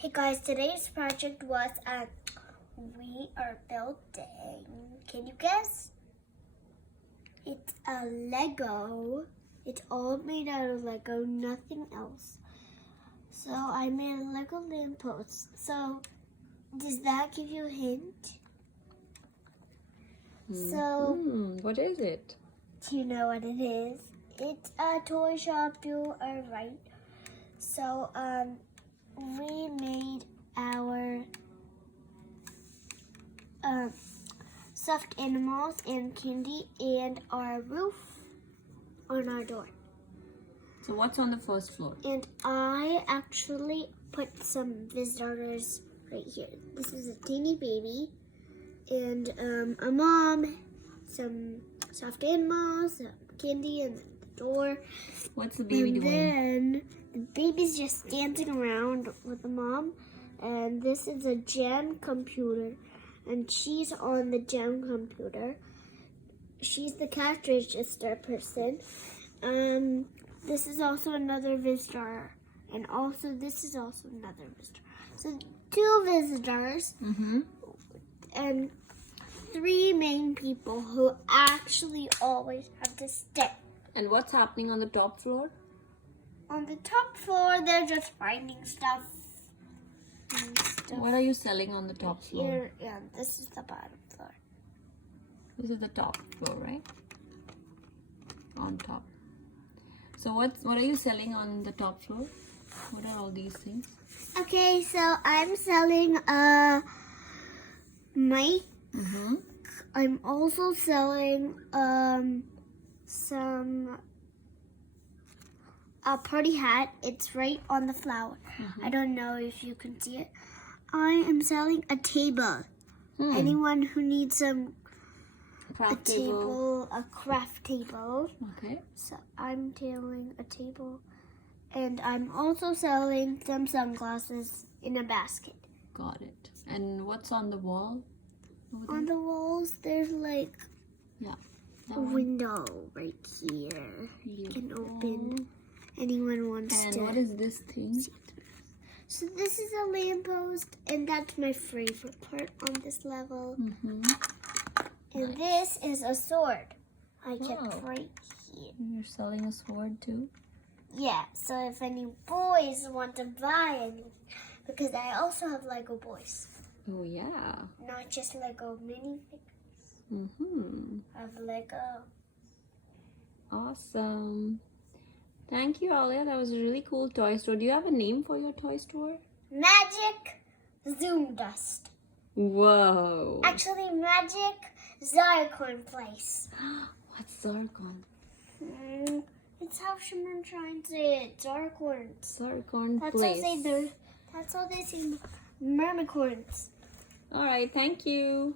Hey guys, today's project was we are building, can you guess? It's a Lego. It's all made out of Lego, nothing else. So I made a Lego lamppost. So does that give you a hint? So what is it? do you know what it is? It's a toy shop, you are right. So we made our stuffed animals and candy and our roof on our door. So what's on the first floor? And I actually put some visitors right here. This is a teeny baby and a mom, some stuffed animals, some candy, and the door. What's the baby doing? Then the baby's just dancing around with the mom. And this is a Gen computer. And she's on the Gen computer. She's the cash register person. This is also another visitor. And also this is also another visitor. So 2 visitors. And 3 main people who actually always have to stay. And what's happening on the top floor? On the top floor, they're just finding stuff. What are you selling on the top floor? Here, yeah, this is the bottom floor. This is the top floor, right? On top. So what are you selling on the top floor? What are all these things? Okay, so I'm selling a mic. I'm also selling a party hat. It's right on the flower. I don't know if you can see it. I am selling a table. Anyone who needs a craft table. Okay. So I'm selling a table. And I'm also selling some sunglasses in a basket. Got it. And what's on the wall? On the walls, there's like a window right here. You can open. Anyone wants to. And what is this thing? So this is a lamppost, and that's my favorite part on this level. And this is a sword. I kept right here. You're selling a sword too? Yeah, so if any boys want to buy any, because I also have Lego boys. Oh yeah. Not just Lego minifigures. I have Lego. Awesome. Thank you, Alia. That was a really cool toy store. Do you have a name for your toy store? Magic Zoom Dust. Whoa. Actually, Magic Zarkorn Place. What's Zarkorn? It's how someone trying to say it. Zarkorn. Zarkorn That's Place. That's how they say mermicorns. All right. Thank you.